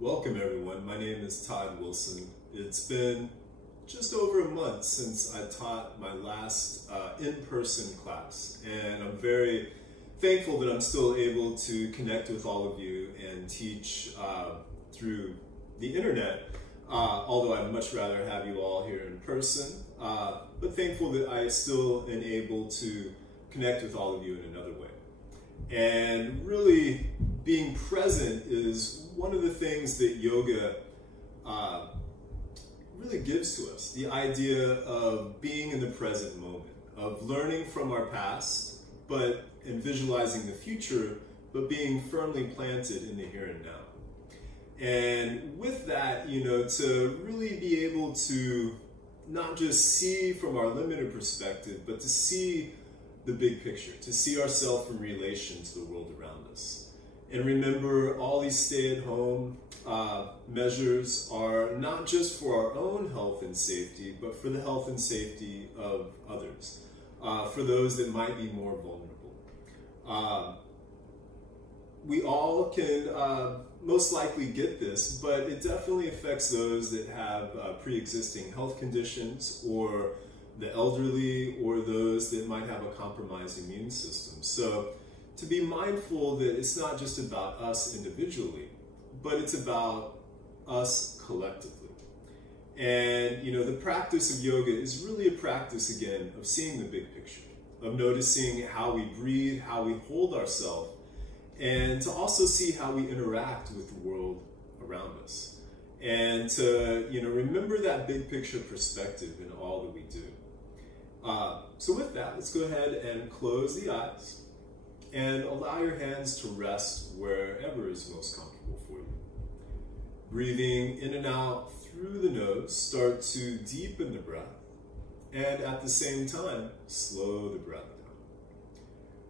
Welcome everyone, my name is Todd Wilson. It's been just over a month since I taught my last in-person class, and I'm very thankful that I'm still able to connect with all of you and teach through the internet, although I'd much rather have you all here in person, but thankful that I still am able to connect with all of you in another way. And really being present is one of the things that yoga really gives to us. The idea of being in the present moment, of learning from our past, and visualizing the future, but being firmly planted in the here and now. And with that, to really be able to not just see from our limited perspective, but to see the big picture, to see ourselves in relation to the world around us. And remember, all these stay-at-home measures are not just for our own health and safety, but for the health and safety of others, for those that might be more vulnerable. We all can most likely get this, but it definitely affects those that have pre-existing health conditions, or the elderly, or those that might have a compromised immune system. So to be mindful that it's not just about us individually, but it's about us collectively. And the practice of yoga is really a practice, again, of seeing the big picture, of noticing how we breathe, how we hold ourselves, and to also see how we interact with the world around us. And to remember that big picture perspective in all that we do. So with that, let's go ahead and close the eyes and allow your hands to rest wherever is most comfortable for you. Breathing in and out through the nose, start to deepen the breath, and at the same time, slow the breath down.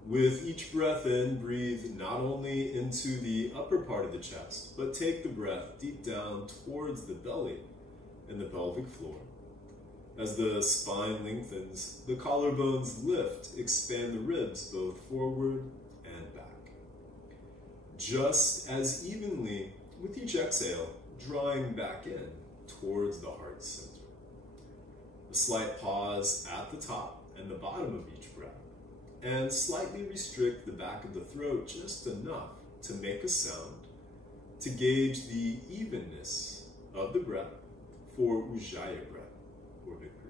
With each breath in, breathe not only into the upper part of the chest, but take the breath deep down towards the belly and the pelvic floor. As the spine lengthens, the collarbones lift, expand the ribs both forward and back. Just as evenly with each exhale, drawing back in towards the heart center. A slight pause at the top and the bottom of each breath, and slightly restrict the back of the throat just enough to make a sound to gauge the evenness of the breath for Ujjayi breath, or victory breath.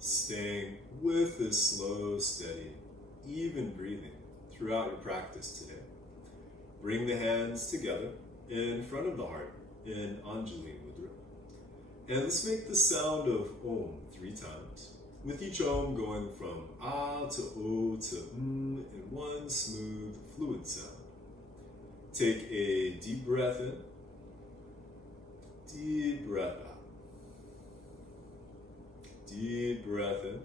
Staying with this slow, steady, even breathing throughout your practice today. Bring the hands together in front of the heart in Anjali Mudra. And let's make the sound of Om 3 times, with each Om going from Ah to O to in one smooth, fluid sound. Take a deep breath in, deep breath out. Deep breath in.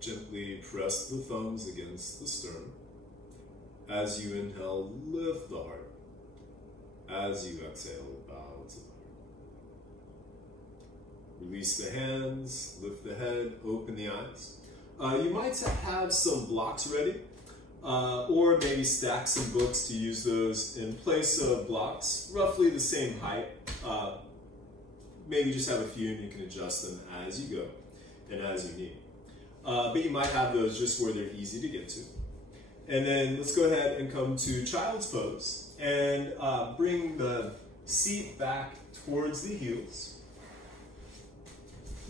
Gently press the thumbs against the sternum. As you inhale, lift the heart. As you exhale, bow to the heart. Release the hands, lift the head, open the eyes. You might have some blocks ready, or maybe stack some books to use those in place of blocks, roughly the same height. Maybe just have a few and you can adjust them as you go and as you need. But you might have those just where they're easy to get to. And then let's go ahead and come to child's pose and bring the seat back towards the heels.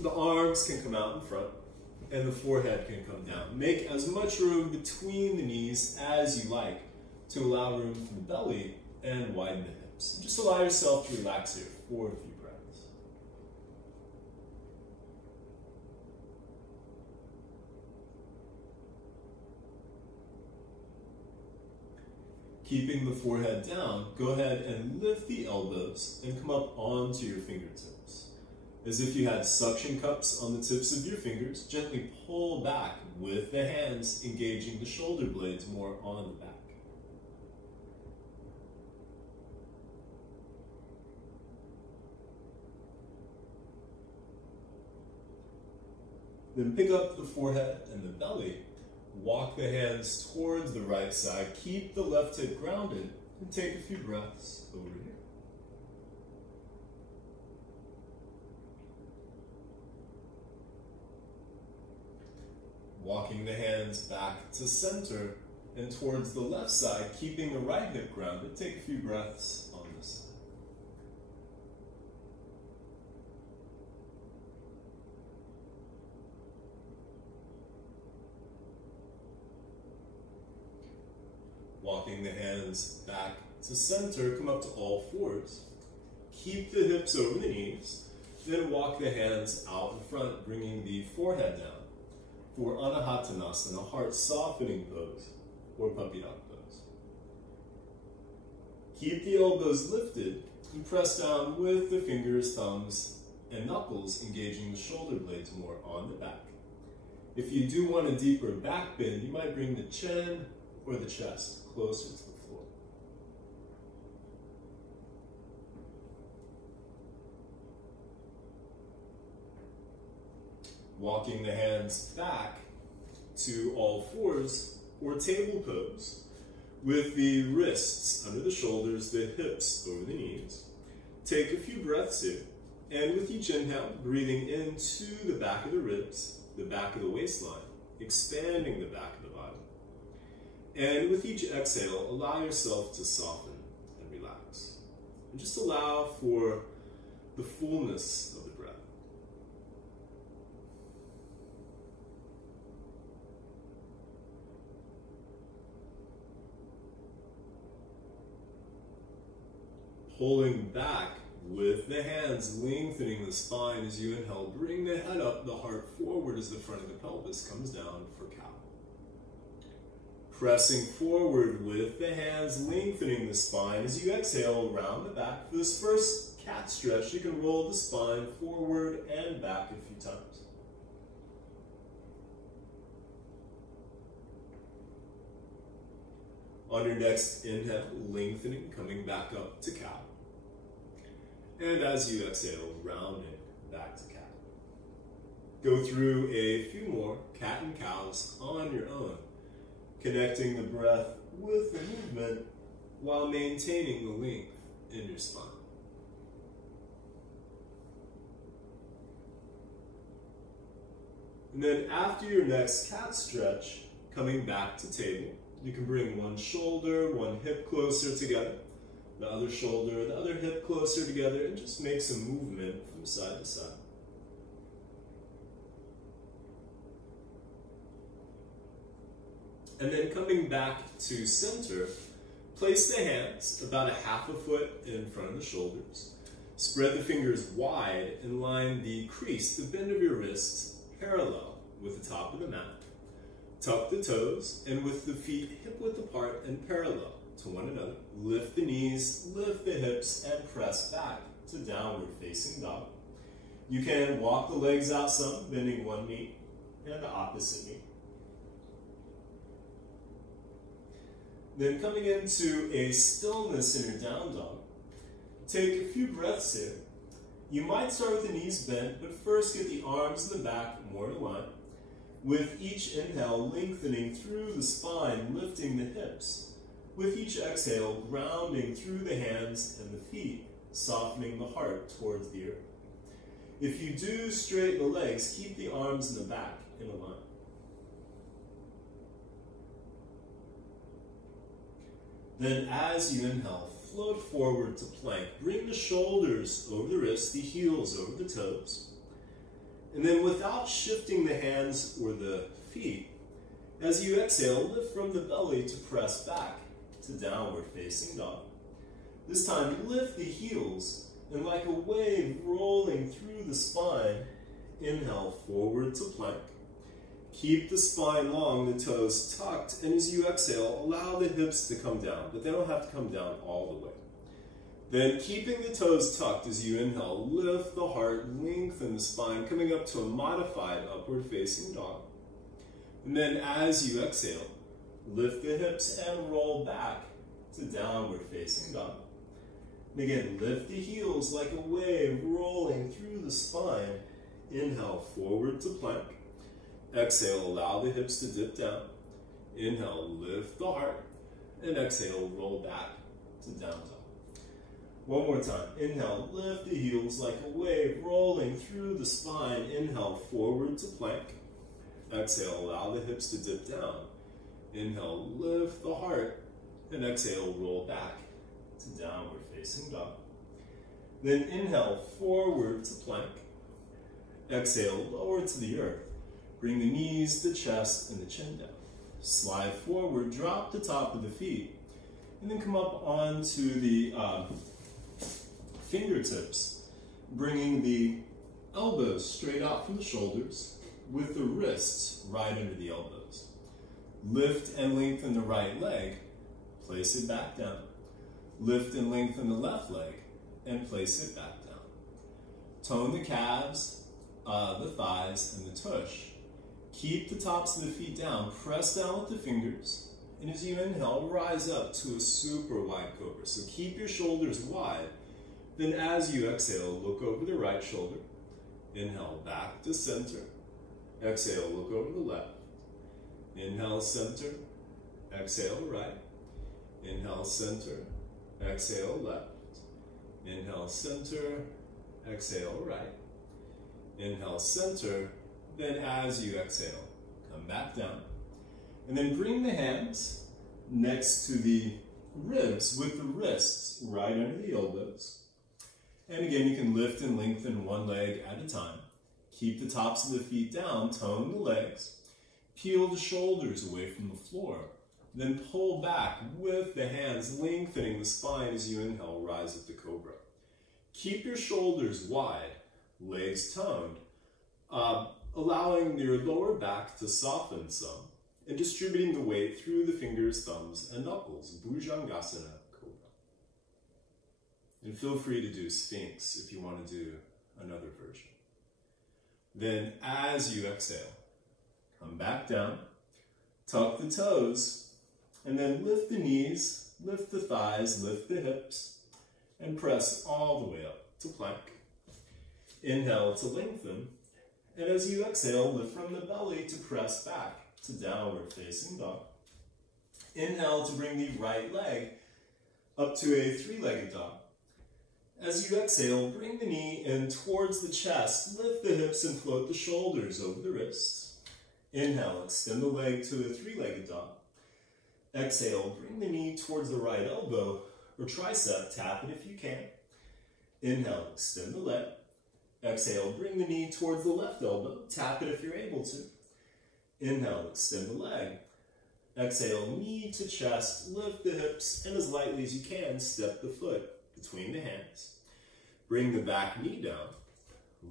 The arms can come out in front and the forehead can come down. Make as much room between the knees as you like to allow room for the belly and widen the hips. Just allow yourself to relax here for a few breaths. Keeping the forehead down, go ahead and lift the elbows and come up onto your fingertips. As if you had suction cups on the tips of your fingers, gently pull back with the hands engaging the shoulder blades more on the back. Then pick up the forehead and the belly. Walk the hands towards the right side. Keep the left hip grounded and take a few breaths over here. Walking the hands back to center and towards the left side, keeping the right hip grounded. Take a few breaths on this side. Walking the hands back to center, come up to all fours. Keep the hips over the knees, then walk the hands out in front, bringing the forehead down for Anahatanasana, heart softening pose, or puppy dog pose. Keep the elbows lifted and press down with the fingers, thumbs, and knuckles engaging the shoulder blades more on the back. If you do want a deeper back bend, you might bring the chin or the chest closer to the floor. Walking the hands back to all fours or table pose with the wrists under the shoulders, the hips over the knees. Take a few breaths here, and with each inhale, breathing into the back of the ribs, the back of the waistline, expanding the back of the body. And with each exhale, allow yourself to soften and relax. And just allow for the fullness of the breath. Pulling back with the hands, lengthening the spine as you inhale. Bring the head up, the heart forward as the front of the pelvis comes down for cow. Pressing forward with the hands, lengthening the spine as you exhale around the back. For this first cat stretch, you can roll the spine forward and back a few times. On your next inhale, lengthening, coming back up to cow. And as you exhale, rounding back to cat. Go through a few more cat and cows on your own, connecting the breath with the movement while maintaining the length in your spine. And then after your next cat stretch, coming back to table, you can bring one shoulder, one hip closer together, the other shoulder, the other hip closer together, and just make some movement from side to side. And then coming back to center, place the hands about 1/2 foot in front of the shoulders. Spread the fingers wide and line the crease, the bend of your wrists, parallel with the top of the mat. Tuck the toes, and with the feet hip-width apart and parallel to one another, lift the knees, lift the hips, and press back to downward facing dog. You can walk the legs out some, bending one knee and the opposite knee. Then coming into a stillness in your down dog, take a few breaths here. You might start with the knees bent, but first get the arms in the back more in line. With each inhale, lengthening through the spine, lifting the hips. With each exhale, grounding through the hands and the feet, softening the heart towards the earth. If you do straighten the legs, keep the arms in the back in a line. Then as you inhale, float forward to plank. Bring the shoulders over the wrists, the heels over the toes. And then without shifting the hands or the feet, as you exhale, lift from the belly to press back to downward facing dog. This time, lift the heels and like a wave rolling through the spine, inhale forward to plank. Keep the spine long, the toes tucked, and as you exhale, allow the hips to come down, but they don't have to come down all the way. Then keeping the toes tucked as you inhale, lift the heart, lengthen the spine, coming up to a modified upward facing dog. And then as you exhale, lift the hips and roll back to downward facing dog. And again, lift the heels like a wave rolling through the spine. Inhale forward to plank. Exhale, allow the hips to dip down. Inhale, lift the heart. And exhale, roll back to down dog. One more time. Inhale, lift the heels like a wave rolling through the spine. Inhale, forward to plank. Exhale, allow the hips to dip down. Inhale, lift the heart. And exhale, roll back to downward facing dog. Then inhale, forward to plank. Exhale, lower to the earth. Bring the knees, the chest, and the chin down. Slide forward, drop the top of the feet, and then come up onto the fingertips, bringing the elbows straight out from the shoulders with the wrists right under the elbows. Lift and lengthen the right leg, place it back down. Lift and lengthen the left leg, and place it back down. Tone the calves, the thighs, and the tush. Keep the tops of the feet down, press down with the fingers, and as you inhale, rise up to a super wide cobra. So keep your shoulders wide. Then as you exhale, look over the right shoulder. Inhale, back to center. Exhale, look over the left. Inhale, center. Exhale, right. Inhale, center. Exhale, left. Inhale, center. Exhale, right. Inhale, center. Then as you exhale, come back down. And then bring the hands next to the ribs with the wrists right under the elbows. And again, you can lift and lengthen one leg at a time. Keep the tops of the feet down, tone the legs. Peel the shoulders away from the floor. Then pull back with the hands, lengthening the spine as you inhale, rise up to cobra. Keep your shoulders wide, legs toned, allowing your lower back to soften some, and distributing the weight through the fingers, thumbs, and knuckles. Bhujangasana Cobra. And feel free to do Sphinx if you want to do another version. Then as you exhale, come back down, tuck the toes, and then lift the knees, lift the thighs, lift the hips, and press all the way up to plank. Inhale to lengthen. And as you exhale, lift from the belly to press back to downward facing dog. Inhale to bring the right leg up to a three-legged dog. As you exhale, bring the knee in towards the chest, lift the hips and float the shoulders over the wrists. Inhale, extend the leg to a three-legged dog. Exhale, bring the knee towards the right elbow or tricep, tap it if you can. Inhale, extend the leg. Exhale, bring the knee towards the left elbow. Tap it if you're able to. Inhale, extend the leg. Exhale, knee to chest, lift the hips, and as lightly as you can, step the foot between the hands. Bring the back knee down.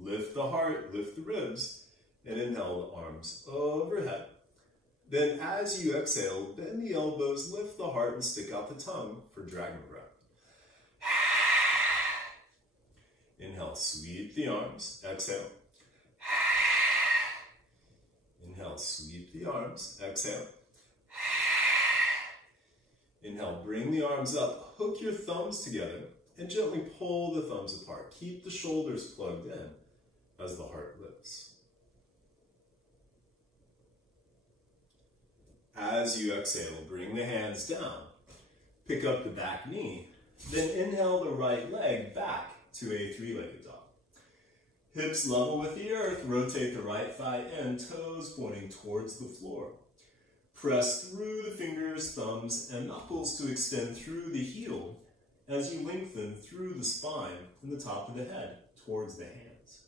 Lift the heart, lift the ribs, and inhale the arms overhead. Then as you exhale, bend the elbows, lift the heart, and stick out the tongue for dragon breath. Inhale, sweep the arms. Exhale. Inhale, sweep the arms. Exhale. Inhale, bring the arms up. Hook your thumbs together and gently pull the thumbs apart. Keep the shoulders plugged in as the heart lifts. As you exhale, bring the hands down. Pick up the back knee. Then inhale the right leg back to a three-legged dog. Hips level with the earth, rotate the right thigh in, toes pointing towards the floor. Press through the fingers, thumbs, and knuckles to extend through the heel as you lengthen through the spine and the top of the head towards the hands.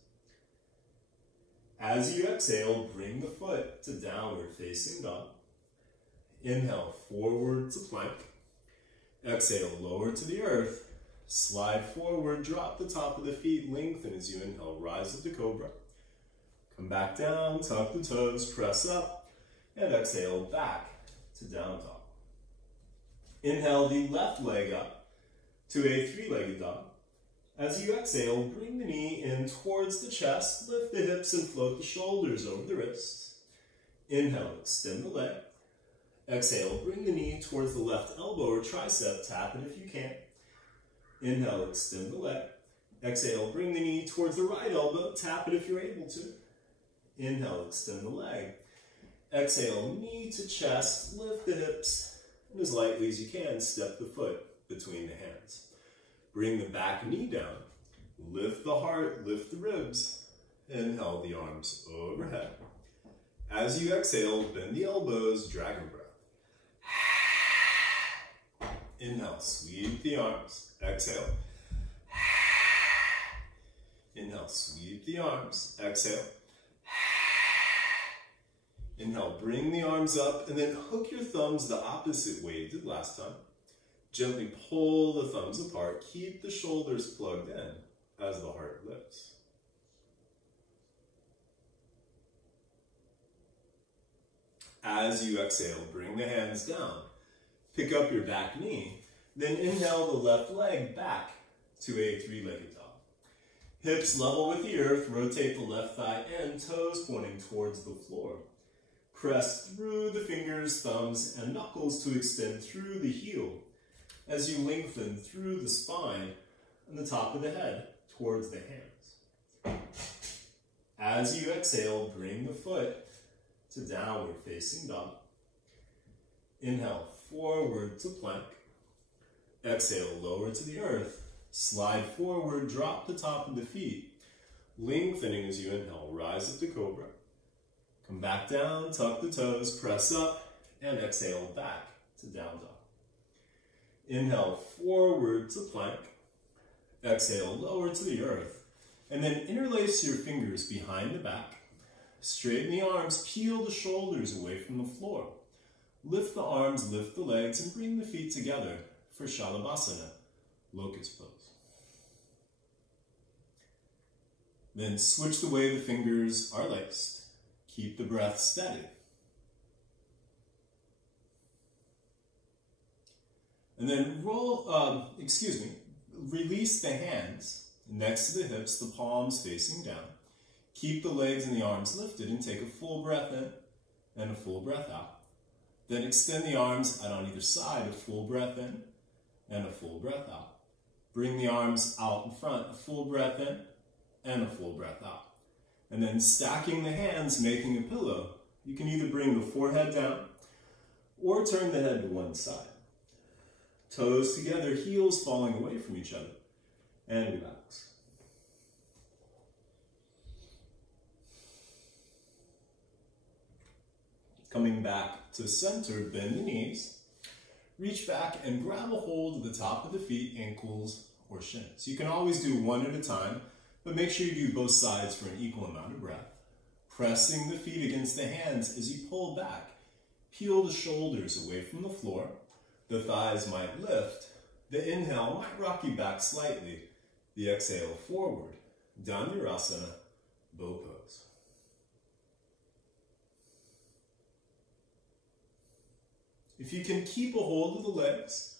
As you exhale, bring the foot to downward facing dog. Inhale, forward to plank. Exhale, lower to the earth. Slide forward, drop the top of the feet, lengthen as you inhale, rise up to cobra. Come back down, tuck the toes, press up, and exhale back to down dog. Inhale the left leg up to a three-legged dog. As you exhale, bring the knee in towards the chest, lift the hips and float the shoulders over the wrists. Inhale, extend the leg. Exhale, bring the knee towards the left elbow or tricep, tap it if you can. Inhale, extend the leg. Exhale, bring the knee towards the right elbow, tap it if you're able to. Inhale, extend the leg. Exhale, knee to chest, lift the hips, and as lightly as you can, step the foot between the hands. Bring the back knee down, lift the heart, lift the ribs, inhale the arms overhead. As you exhale, bend the elbows, dragon breath. Inhale, sweep the arms, exhale. Inhale, sweep the arms, exhale. Inhale, bring the arms up, and then hook your thumbs the opposite way you did last time. Gently pull the thumbs apart. Keep the shoulders plugged in as the heart lifts. As you exhale, bring the hands down. Pick up your back knee. Then inhale the left leg back to a three-legged dog. Hips level with the earth. Rotate the left thigh in, toes pointing towards the floor. Press through the fingers, thumbs, and knuckles to extend through the heel as you lengthen through the spine and the top of the head towards the hands. As you exhale, bring the foot to downward facing dog. Inhale, forward to plank. Exhale, lower to the earth. Slide forward, drop the top of the feet, lengthening as you inhale, rise up to cobra. Come back down, tuck the toes, press up, and exhale back to down dog. Inhale, forward to plank. Exhale, lower to the earth. And then interlace your fingers behind the back. Straighten the arms, peel the shoulders away from the floor. Lift the arms, lift the legs, and bring the feet together for Shavasana, locust pose. Then switch the way the fingers are laced. Keep the breath steady. And then release the hands next to the hips, the palms facing down. Keep the legs and the arms lifted and take a full breath in and a full breath out. Then extend the arms out on either side, a full breath in and a full breath out. Bring the arms out in front, a full breath in and a full breath out. And then stacking the hands, making a pillow. You can either bring the forehead down or turn the head to one side. Toes together, heels falling away from each other. And relax. Coming back to center, bend the knees. Reach back and grab a hold of the top of the feet, ankles, or shins. You can always do one at a time, but make sure you do both sides for an equal amount of breath. Pressing the feet against the hands as you pull back. Peel the shoulders away from the floor. The thighs might lift. The inhale might rock you back slightly. The exhale forward. Dhanurasana, bow pose. If you can keep a hold of the legs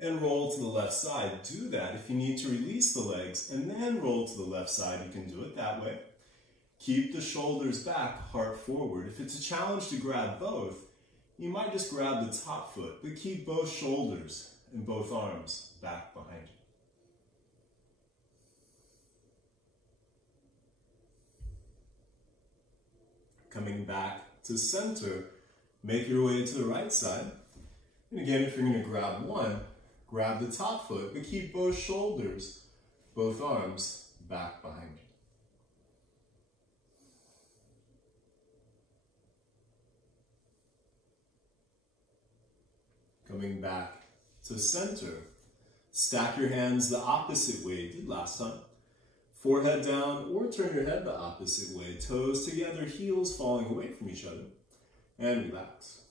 and roll to the left side, do that. If you need to release the legs and then roll to the left side, you can do it that way. Keep the shoulders back, heart forward. If it's a challenge to grab both, you might just grab the top foot, but keep both shoulders and both arms back behind you. Coming back to center, make your way to the right side. And again, if you're going to grab one, grab the top foot, but keep both shoulders, both arms back behind you. Coming back to center. Stack your hands the opposite way you did last time. Forehead down or turn your head the opposite way. Toes together, heels falling away from each other. And relax.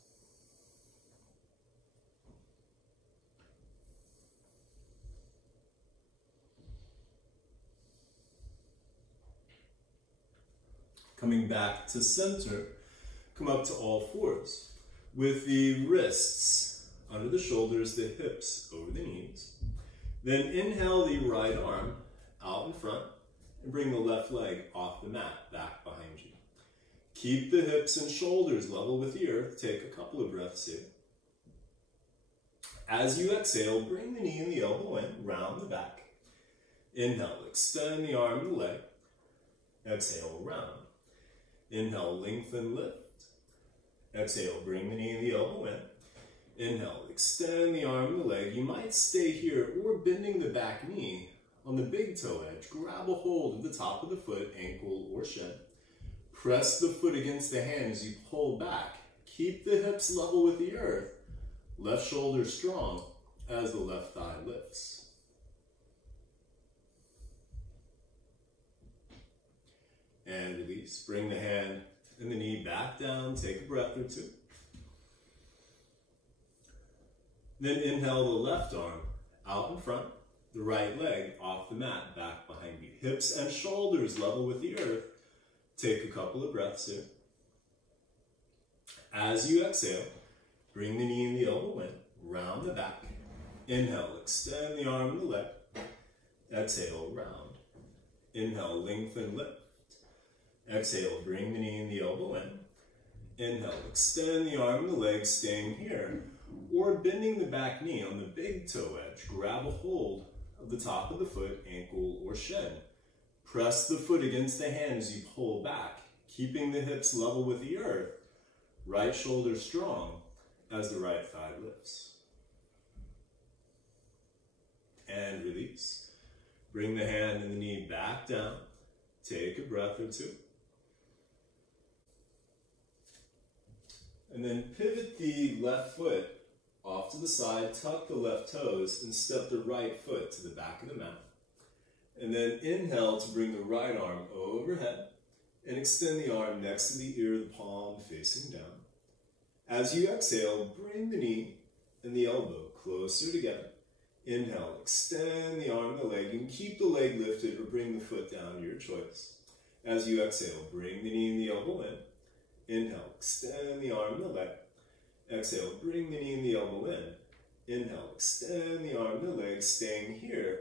Coming back to center, come up to all fours with the wrists under the shoulders, the hips over the knees. Then inhale the right arm out in front and bring the left leg off the mat, back behind you. Keep the hips and shoulders level with the earth. Take a couple of breaths here. As you exhale, bring the knee and the elbow in, round the back. Inhale, extend the arm and the leg. Exhale, round. Inhale, lengthen, lift. Exhale, bring the knee and the elbow in. Inhale, extend the arm and the leg. You might stay here or bending the back knee on the big toe edge. Grab a hold of the top of the foot, ankle, or shin. Press the foot against the hand as you pull back. Keep the hips level with the earth. Left shoulder strong as the left thigh lifts. And release. Bring the hand and the knee back down. Take a breath or two. Then inhale the left arm out in front. The right leg off the mat, back behind you. Hips and shoulders level with the earth. Take a couple of breaths here. As you exhale, bring the knee and the elbow in. Round the back. Inhale, extend the arm and the leg. Exhale, round. Inhale, lengthen, lift. Exhale, bring the knee and the elbow in. Inhale, extend the arm and the leg, staying here. Or bending the back knee on the big toe edge. Grab a hold of the top of the foot, ankle, or shin. Press the foot against the hand as you pull back, keeping the hips level with the earth. Right shoulder strong as the right thigh lifts. And release. Bring the hand and the knee back down. Take a breath or two. And then pivot the left foot off to the side, tuck the left toes, and step the right foot to the back of the mat. And then inhale to bring the right arm overhead and extend the arm next to the ear, the palm facing down. As you exhale, bring the knee and the elbow closer together. Inhale, extend the arm and the leg, and keep the leg lifted or bring the foot down, your choice. As you exhale, bring the knee and the elbow in. Inhale, extend the arm and the leg. Exhale, bring the knee and the elbow in. Inhale, extend the arm and the leg, staying here.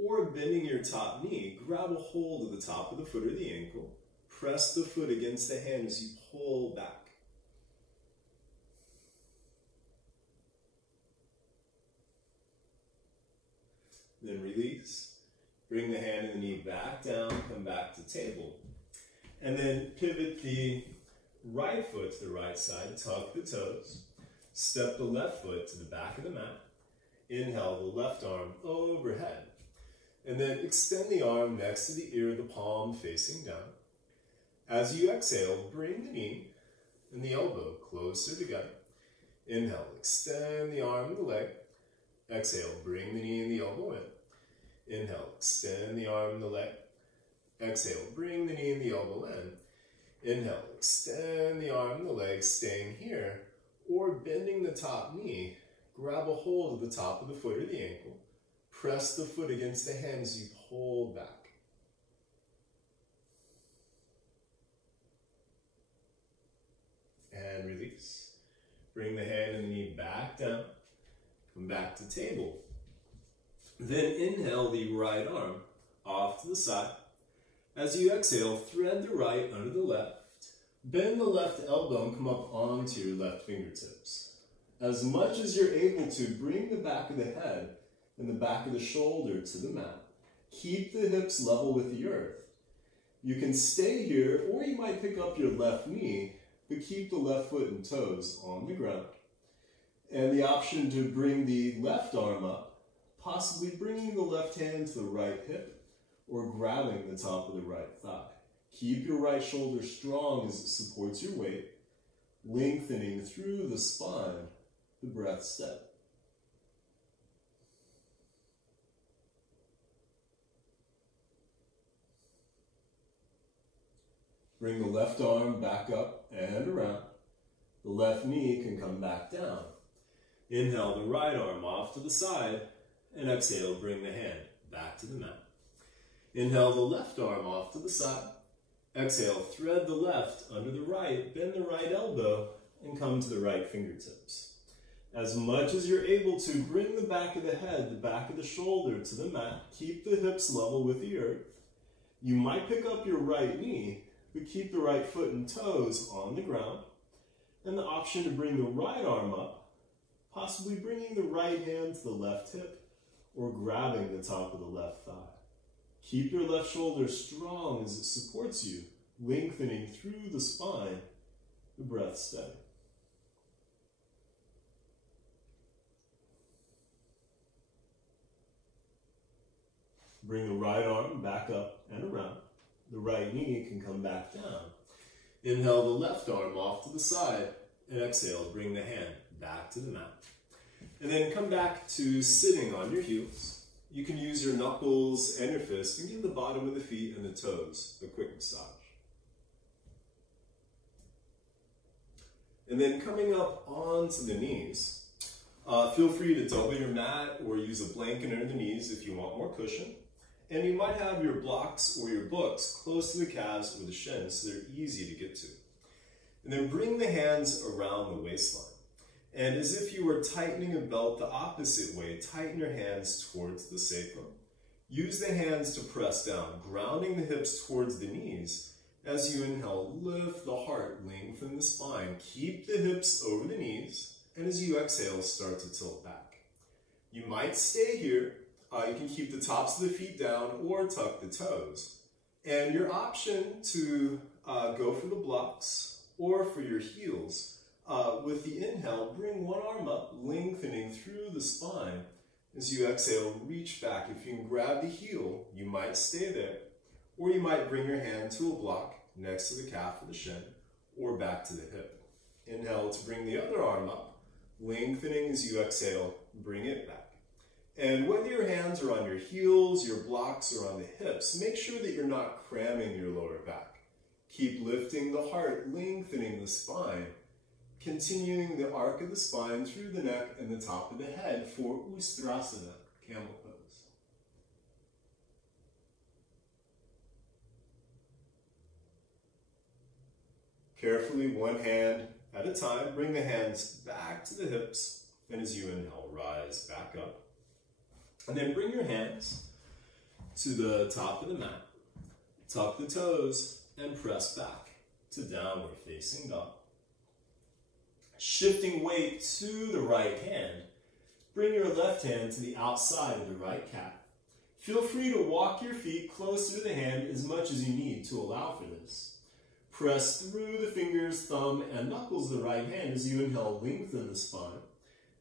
Or bending your top knee, grab a hold of the top of the foot or the ankle. Press the foot against the hand as you pull back. Then release. Bring the hand and the knee back down, come back to table. And then pivot the right foot to the right side, tuck the toes. Step the left foot to the back of the mat. Inhale the left arm overhead. And then extend the arm next to the ear, the palm facing down. As you exhale, bring the knee and the elbow closer together. Inhale, extend the arm and the leg. Exhale, bring the knee and the elbow in. Inhale, extend the arm and the leg. Exhale, bring the knee and the elbow in. Inhale, extend the arm and the leg, staying here. Or bending the top knee, grab a hold of the top of the foot or the ankle. Press the foot against the hand as you pull back. And release. Bring the hand and the knee back down. Come back to table. Then inhale the right arm off to the side. As you exhale, thread the right under the left. Bend the left elbow and come up onto your left fingertips. As much as you're able to, bring the back of the head and the back of the shoulder to the mat. Keep the hips level with the earth. You can stay here, or you might pick up your left knee, but keep the left foot and toes on the ground. And the option to bring the left arm up, possibly bringing the left hand to the right hip, or grabbing the top of the right thigh. Keep your right shoulder strong as it supports your weight, lengthening through the spine, the breath step. Bring the left arm back up and around. The left knee can come back down. Inhale the right arm off to the side, and exhale, bring the hand back to the mat. Inhale the left arm off to the side. Exhale, thread the left under the right, bend the right elbow, and come to the right fingertips. As much as you're able to, bring the back of the head, the back of the shoulder to the mat. Keep the hips level with the earth. You might pick up your right knee, but keep the right foot and toes on the ground. And the option to bring the right arm up, possibly bringing the right hand to the left hip or grabbing the top of the left thigh. Keep your left shoulder strong as it supports you, lengthening through the spine, the breath steady. Bring the right arm back up and around. The right knee can come back down. Inhale the left arm off to the side, and exhale, bring the hand back to the mat. And then come back to sitting on your heels. You can use your knuckles and your fists and give the bottom of the feet and the toes a quick massage. And then coming up onto the knees, feel free to double your mat or use a blanket under the knees if you want more cushion. And you might have your blocks or your books close to the calves or the shins so they're easy to get to. And then bring the hands around the waistline. And as if you were tightening a belt the opposite way, tighten your hands towards the sacrum. Use the hands to press down, grounding the hips towards the knees. As you inhale, lift the heart, lengthen the spine. Keep the hips over the knees. And as you exhale, start to tilt back. You might stay here. You can keep the tops of the feet down or tuck the toes. And your option to go for the blocks or for your heels. With the inhale, bring one arm up, lengthening through the spine. As you exhale, reach back. If you can grab the heel, you might stay there. Or you might bring your hand to a block next to the calf or the shin, or back to the hip. Inhale to bring the other arm up, lengthening as you exhale, bring it back. And whether your hands are on your heels, your blocks, or on the hips, make sure that you're not cramming your lower back. Keep lifting the heart, lengthening the spine, continuing the arc of the spine through the neck and the top of the head for Ustrasana, camel pose. Carefully, one hand at a time, bring the hands back to the hips, and as you inhale, rise back up. And then bring your hands to the top of the mat, tuck the toes, and press back to downward facing dog. Shifting weight to the right hand, bring your left hand to the outside of the right calf. Feel free to walk your feet closer to the hand as much as you need to allow for this. Press through the fingers, thumb, and knuckles of the right hand as you inhale, lengthen the spine.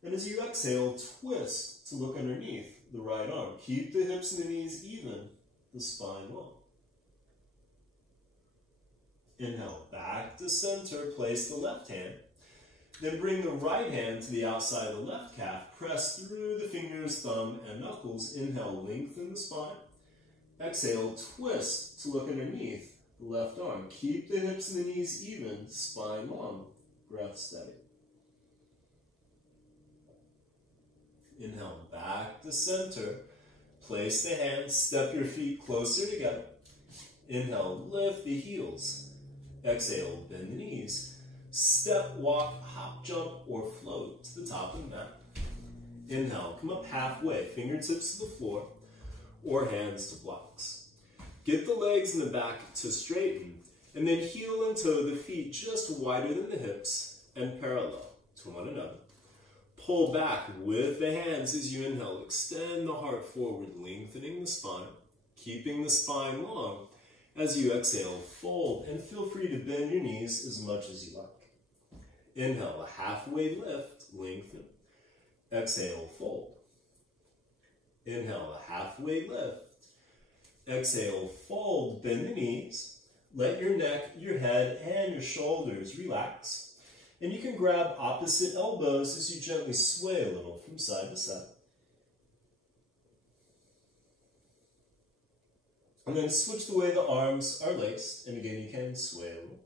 And as you exhale, twist to look underneath the right arm. Keep the hips and the knees even, the spine long. Inhale, back to center, place the left hand. Then bring the right hand to the outside of the left calf. Press through the fingers, thumb, and knuckles. Inhale, lengthen the spine. Exhale, twist to look underneath the left arm. Keep the hips and the knees even, spine long, breath steady. Inhale, back to center. Place the hands, step your feet closer together. Inhale, lift the heels. Exhale, bend the knees. Step, walk, hop, jump, or float to the top of the mat. Inhale, come up halfway, fingertips to the floor, or hands to blocks. Get the legs and the back to straighten, and then heel and toe the feet just wider than the hips and parallel to one another. Pull back with the hands as you inhale. Extend the heart forward, lengthening the spine, keeping the spine long. As you exhale, fold, and feel free to bend your knees as much as you like. Inhale, a halfway lift, lengthen. Exhale, fold. Inhale, a halfway lift. Exhale, fold, bend the knees. Let your neck, your head, and your shoulders relax. And you can grab opposite elbows as you gently sway a little from side to side. And then switch the way the arms are laced. And again, you can sway a little.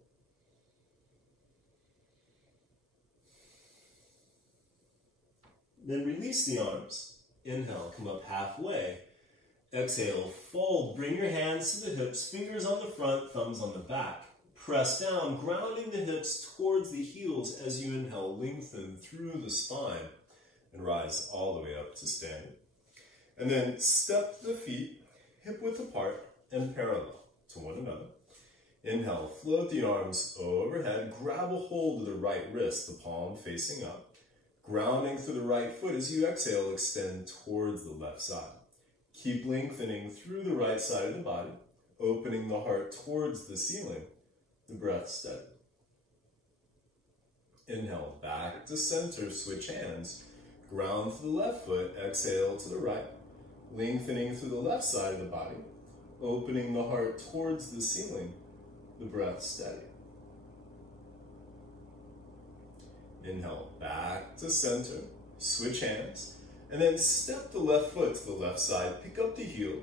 Then release the arms. Inhale, come up halfway. Exhale, fold. Bring your hands to the hips, fingers on the front, thumbs on the back. Press down, grounding the hips towards the heels as you inhale, lengthen through the spine and rise all the way up to standing. And then step the feet hip width apart and parallel to one another. Inhale, float the arms overhead, grab a hold of the right wrist, the palm facing up. Grounding through the right foot as you exhale, extend towards the left side. Keep lengthening through the right side of the body, opening the heart towards the ceiling, the breath steady. Inhale, back to center, switch hands. Ground to the left foot, exhale to the right, lengthening through the left side of the body, opening the heart towards the ceiling, the breath steady. Inhale, back to center, switch hands, and then step the left foot to the left side, pick up the heel,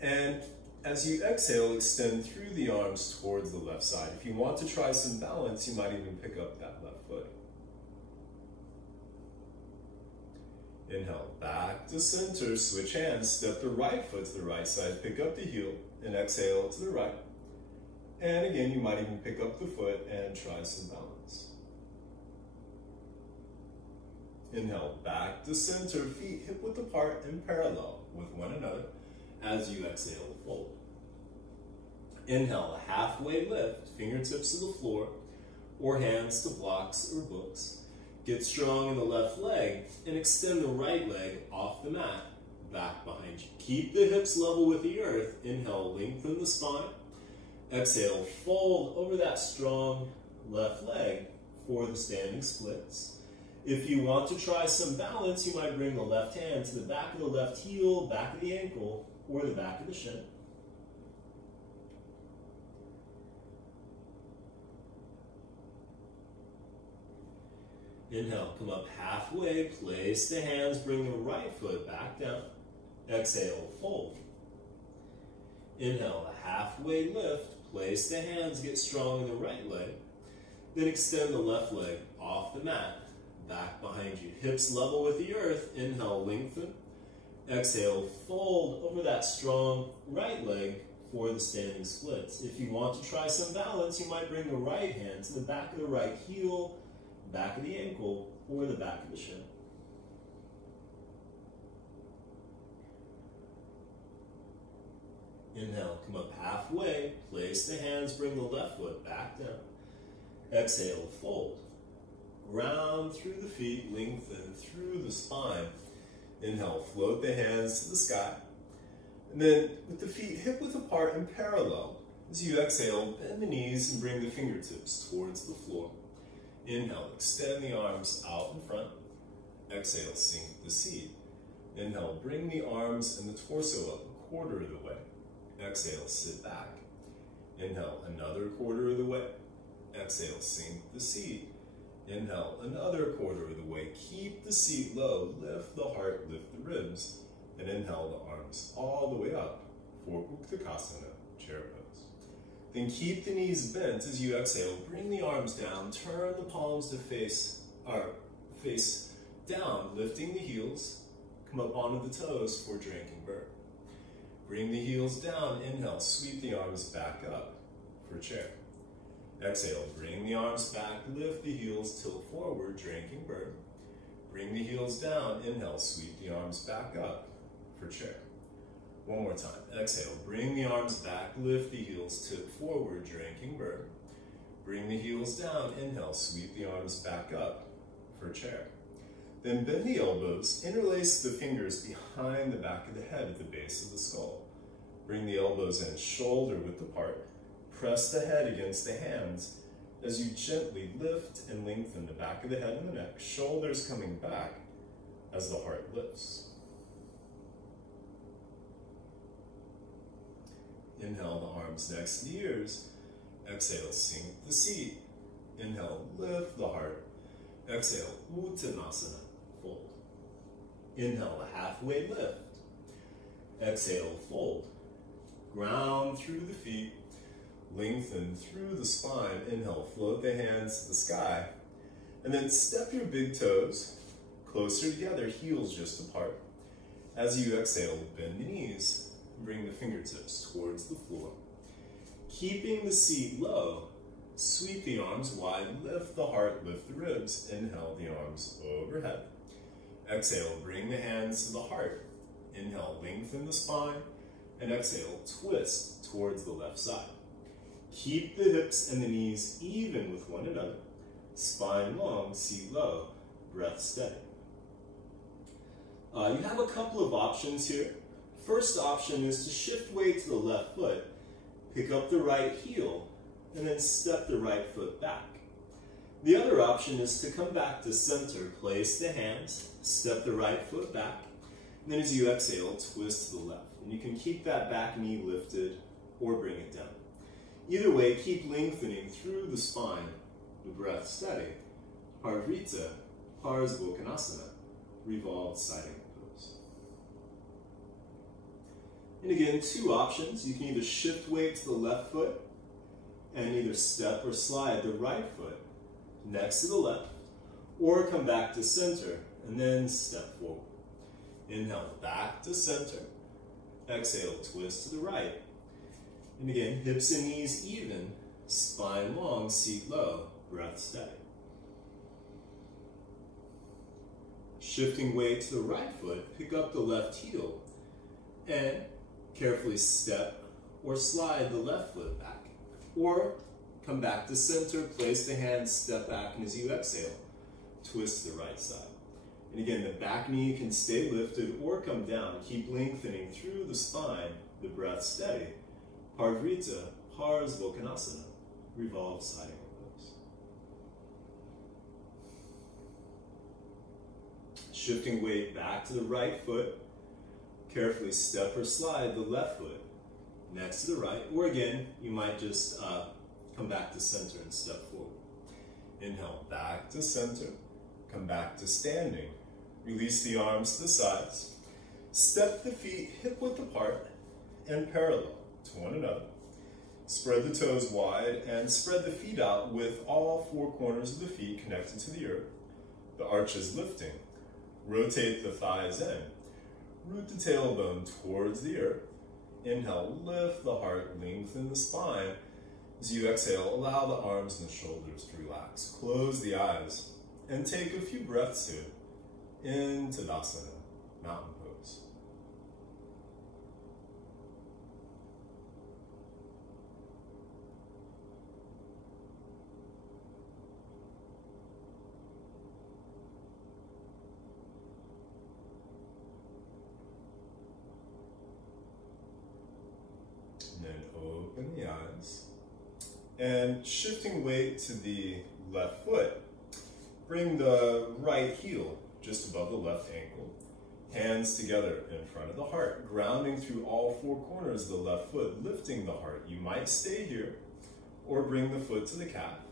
and as you exhale, extend through the arms towards the left side. If you want to try some balance, you might even pick up that left foot. Inhale, back to center, switch hands, step the right foot to the right side, pick up the heel, and exhale to the right. And again, you might even pick up the foot and try some balance. Inhale, back to center, feet hip width apart and parallel with one another as you exhale, fold. Inhale, a halfway lift, fingertips to the floor or hands to blocks or books. Get strong in the left leg and extend the right leg off the mat, back behind you. Keep the hips level with the earth. Inhale, lengthen the spine. Exhale, fold over that strong left leg for the standing splits. If you want to try some balance, you might bring the left hand to the back of the left heel, back of the ankle, or the back of the shin. Inhale, come up halfway, place the hands, bring the right foot back down. Exhale, fold. Inhale, a halfway lift, place the hands, get strong in the right leg. Then extend the left leg off the mat, back behind you. Hips level with the earth. Inhale, lengthen. Exhale, fold over that strong right leg for the standing splits. If you want to try some balance, you might bring the right hand to the back of the right heel, back of the ankle, or the back of the shin. Inhale, come up halfway, place the hands, bring the left foot back down. Exhale, fold. Ground through the feet, lengthen through the spine. Inhale, float the hands to the sky. And then with the feet hip width apart and parallel, as you exhale, bend the knees and bring the fingertips towards the floor. Inhale, extend the arms out in front. Exhale, sink the seat. Inhale, bring the arms and the torso up a quarter of the way. Exhale, sit back. Inhale, another quarter of the way. Exhale, sink the seat. Inhale, another quarter of the way. Keep the seat low, lift the heart, lift the ribs. And inhale the arms all the way up for Parsvakonasana, chair pose. Then keep the knees bent as you exhale. Bring the arms down, turn the palms to face down, lifting the heels. Come up onto the toes for drinking bird. Bring the heels down, inhale, sweep the arms back up for chair. Exhale, bring the arms back, lift the heels, tilt forward, drinking bird. Bring the heels down, inhale, sweep the arms back up for chair. One more time. Exhale, bring the arms back, lift the heels, tilt forward, drinking bird. Bring the heels down, inhale, sweep the arms back up for chair. Then bend the elbows, interlace the fingers behind the back of the head at the base of the skull. Bring the elbows in, shoulder width apart. Press the head against the hands as you gently lift and lengthen the back of the head and the neck, shoulders coming back as the heart lifts. Inhale the arms next to the ears. Exhale, sink the seat. Inhale, lift the heart. Exhale, Uttanasana, fold. Inhale, a halfway lift. Exhale, fold. ground through the feet, lengthen through the spine. Inhale, float the hands to the sky. And then step your big toes closer together, heels just apart. As you exhale, bend the knees, bring the fingertips towards the floor. Keeping the seat low, sweep the arms wide, lift the heart, lift the ribs. Inhale, the arms overhead. Exhale, bring the hands to the heart. Inhale, lengthen the spine, and exhale, twist towards the left side. Keep the hips and the knees even with one another. Spine long, seat low, breath steady. You have a couple of options here. First option is to shift weight to the left foot, pick up the right heel, and then step the right foot back. The other option is to come back to center, place the hands, step the right foot back, and then as you exhale, twist to the left. And you can keep that back knee lifted or bring it down. Either way, keep lengthening through the spine, the breath steady. Parsvakonasana, revolved side angle pose. And again, two options. You can either shift weight to the left foot and either step or slide the right foot next to the left, or come back to center and then step forward. Inhale, back to center. Exhale, twist to the right. And again, hips and knees even, spine long, seat low, breath steady. Shifting weight to the right foot, pick up the left heel and carefully step or slide the left foot back. Or come back to center, place the hands, step back, and as you exhale, twist to the right side. And again, the back knee can stay lifted or come down. Keep lengthening through the spine, the breath steady. Parsvakonasana, revolved side angle pose. Shifting weight back to the right foot, carefully step or slide the left foot next to the right, or again, you might just come back to center and step forward. Inhale, back to center, come back to standing. Release the arms to the sides. Step the feet hip width apart and parallel to one another. Spread the toes wide and spread the feet out with all four corners of the feet connected to the earth. The arches lifting. Rotate the thighs in. Root the tailbone towards the earth. Inhale, lift the heart, lengthen the spine. As you exhale, allow the arms and the shoulders to relax. Close the eyes and take a few breaths here. Untitled mountain pose. And then open the eyes. And shifting weight to the left foot, bring the right heel just above the left ankle. Hands together in front of the heart, grounding through all four corners of the left foot, lifting the heart. You might stay here, or bring the foot to the calf.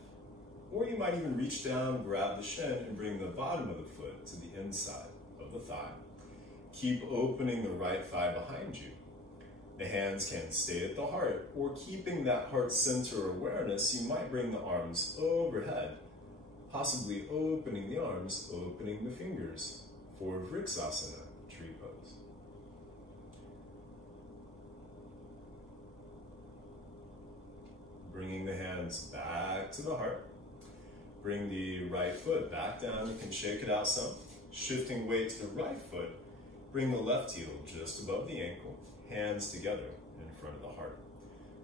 Or you might even reach down, grab the shin, and bring the bottom of the foot to the inside of the thigh. Keep opening the right thigh behind you. The hands can stay at the heart, or keeping that heart center awareness, you might bring the arms overhead, possibly opening the arms, opening the fingers for Vriksasana, tree pose. Bringing the hands back to the heart. Bring the right foot back down. You can shake it out some. Shifting weight to the right foot. Bring the left heel just above the ankle. Hands together in front of the heart.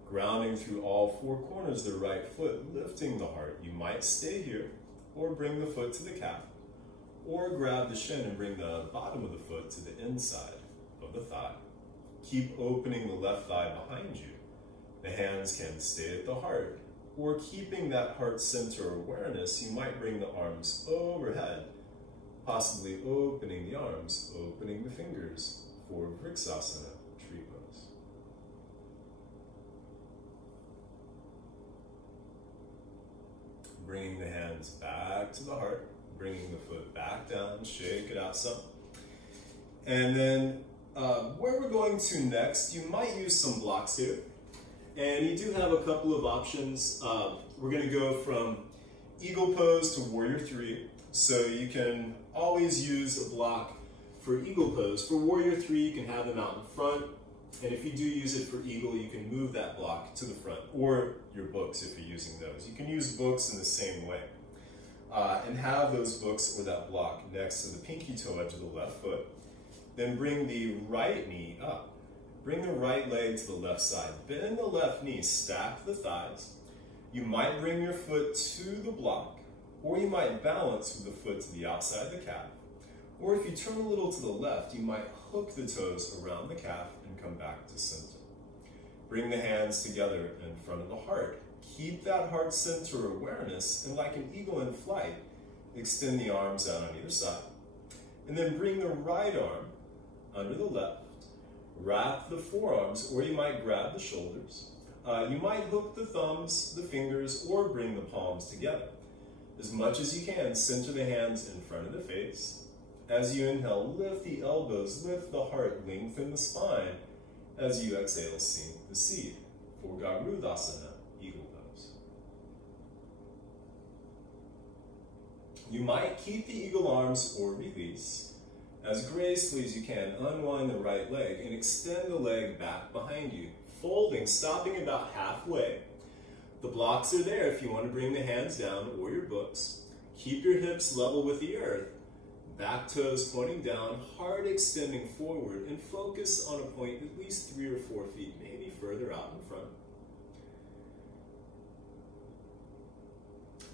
Grounding through all four corners of the right foot, lifting the heart. You might stay here, or bring the foot to the calf, or grab the shin and bring the bottom of the foot to the inside of the thigh. Keep opening the left thigh behind you. The hands can stay at the heart, or keeping that heart center awareness, you might bring the arms overhead, possibly opening the arms, opening the fingers for Vriksasana, tree pose. Bringing the hands back to the heart, bringing the foot back down, shake it out some. And then Where we're going to next, you might use some blocks here. And you do have a couple of options. We're going to go from Eagle Pose to Warrior 3. So you can always use a block for Eagle Pose. For Warrior 3, you can have them out in front. And if you do use it for Eagle, you can move that block to the front, or your books if you're using those. You can use books in the same way. And have those books or that block next to the pinky toe edge of the left foot. Then bring the right knee up. Bring the right leg to the left side. Bend the left knee, stack the thighs. You might bring your foot to the block, or you might balance with the foot to the outside of the calf. Or if you turn a little to the left, you might hook the toes around the calf and come back to center. Bring the hands together in front of the heart. Keep that heart center awareness, and like an eagle in flight, extend the arms out on either side. And then bring the right arm under the left. Wrap the forearms, or you might grab the shoulders. You might hook the thumbs, the fingers, or bring the palms together. As much as you can, center the hands in front of the face. As you inhale, lift the elbows, lift the heart, lengthen the spine. As you exhale, sink the seat for Garudasana, Eagle Pose. You might keep the eagle arms or release. As gracefully as you can, unwind the right leg and extend the leg back behind you, folding, stopping about halfway. The blocks are there if you want to bring the hands down or your books. Keep your hips level with the earth. Back toes pointing down, heart extending forward, and focus on a point at least 3 or 4 feet, maybe further out in front.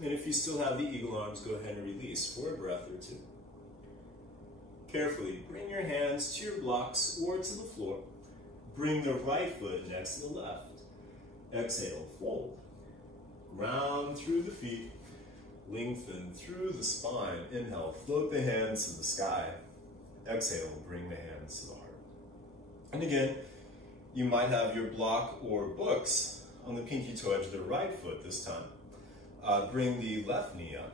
And if you still have the eagle arms, go ahead and release for a breath or two. Carefully bring your hands to your blocks or to the floor. Bring the right foot next to the left. Exhale, fold. Ground through the feet. Lengthen through the spine. Inhale, float the hands to the sky. Exhale, bring the hands to the heart. And again, you might have your block or books on the pinky toe edge of the right foot this time. Bring the left knee up.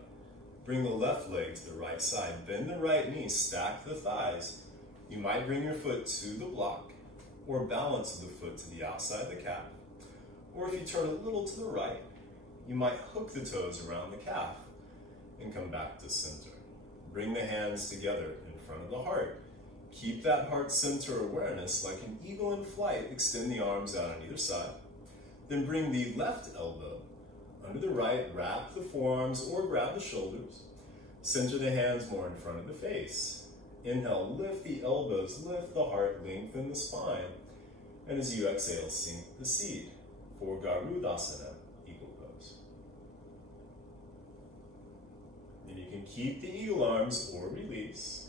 Bring the left leg to the right side. Bend the right knee, stack the thighs. You might bring your foot to the block or balance the foot to the outside of the calf. Or if you turn a little to the right, you might hook the toes around the calf and come back to center. Bring the hands together in front of the heart. Keep that heart center awareness like an eagle in flight. Extend the arms out on either side. Then bring the left elbow under the right, wrap the forearms or grab the shoulders. Center the hands more in front of the face. Inhale, lift the elbows, lift the heart, lengthen the spine. And as you exhale, sink the seat for Garudasana, Eagle Pose. And you can keep the eagle arms or release.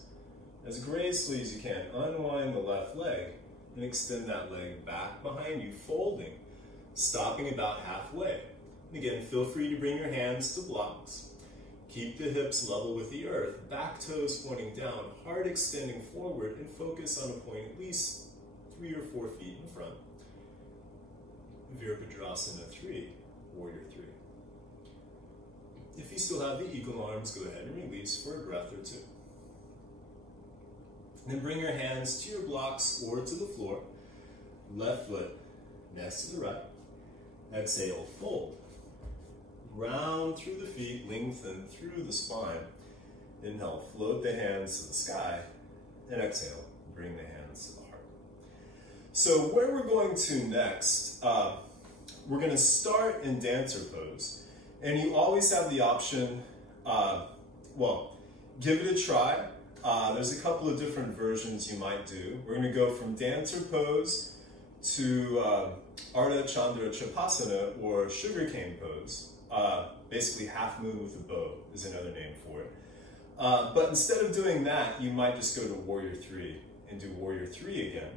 As gracefully as you can, unwind the left leg and extend that leg back behind you, folding, stopping about halfway. And again, feel free to bring your hands to blocks. Keep the hips level with the earth, back toes pointing down, heart extending forward, and focus on a point at least 3 or 4 feet in front. Virabhadrasana 3, Warrior 3. If you still have the eagle arms, go ahead and release for a breath or two. Then bring your hands to your blocks or to the floor. Left foot next to the right. Exhale, fold. Round through the feet, lengthen through the spine. Inhale, float the hands to the sky. And exhale, bring the hands to the heart. So where we're going to next, we're going to start in dancer pose. And you always have the option, give it a try. There's a couple of different versions you might do. We're going to go from dancer pose to Arnett, Chandra, Chapasana, or sugarcane pose. Basically half moon with a bow is another name for it. But instead of doing that, you might just go to Warrior 3 and do Warrior 3 again.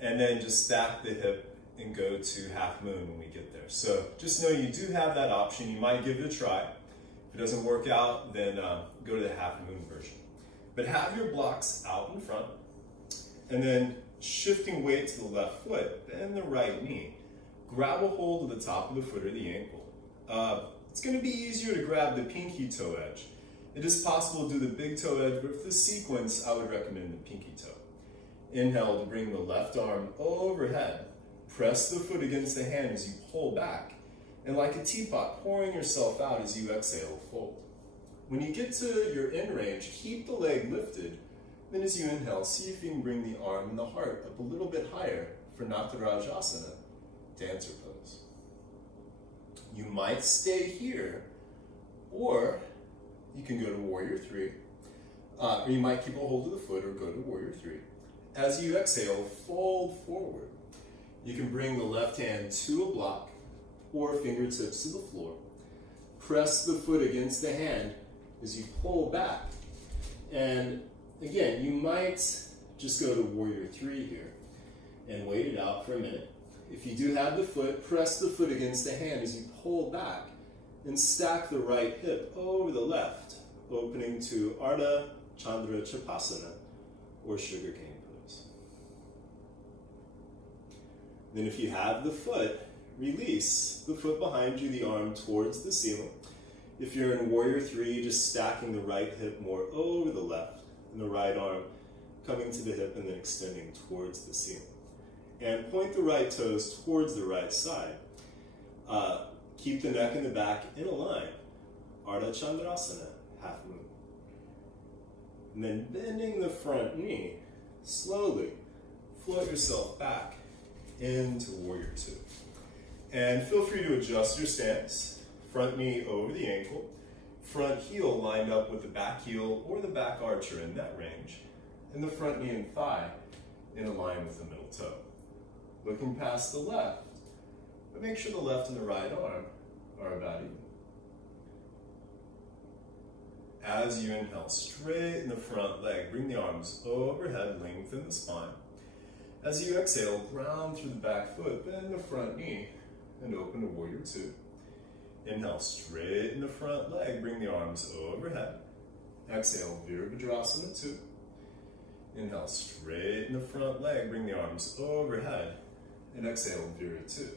And then just stack the hip and go to half moon when we get there. So just know you do have that option. You might give it a try. If it doesn't work out, then go to the half moon version. But have your blocks out in front, and then shifting weight to the left foot, bend the right knee. Grab a hold of the top of the foot or the ankle. It's going to be easier to grab the pinky toe edge. It is possible to do the big toe edge, but for the sequence, I would recommend the pinky toe. Inhale to bring the left arm overhead. Press the foot against the hand as you pull back. And like a teapot, pouring yourself out as you exhale, fold. When you get to your end range, keep the leg lifted. Then as you inhale, see if you can bring the arm and the heart up a little bit higher for Natarajasana, dancer pose. You might stay here, or you can go to Warrior 3, or you might keep a hold of the foot or go to Warrior 3. As you exhale, fold forward. You can bring the left hand to a block or fingertips to the floor. Press the foot against the hand as you pull back. And again, you might just go to Warrior 3 here and wait it out for a minute. If you do have the foot, press the foot against the hand as you pull back and stack the right hip over the left, opening to Arnett, Chandra, Chapasana, or sugarcane pose. Then if you have the foot, release the foot behind you, the arm towards the ceiling. If you're in Warrior 3, just stacking the right hip more over the left, and the right arm coming to the hip and then extending towards the ceiling. And point the right toes towards the right side. Keep the neck and the back in a line. Ardha Chandrasana, half moon. And then bending the front knee, slowly float yourself back into Warrior 2. And feel free to adjust your stance. Front knee over the ankle, front heel lined up with the back heel or the back archer in that range, and the front knee and thigh in a line with the middle toe. Looking past the left, but make sure the left and the right arm are about even. As you inhale, straighten the front leg, bring the arms overhead, lengthen the spine. As you exhale, ground through the back foot, bend the front knee, and open to Warrior 2. Inhale, straighten the front leg, bring the arms overhead. Exhale, Virabhadrasana 2. Inhale, straighten the front leg, bring the arms overhead. And exhale, Vira 2.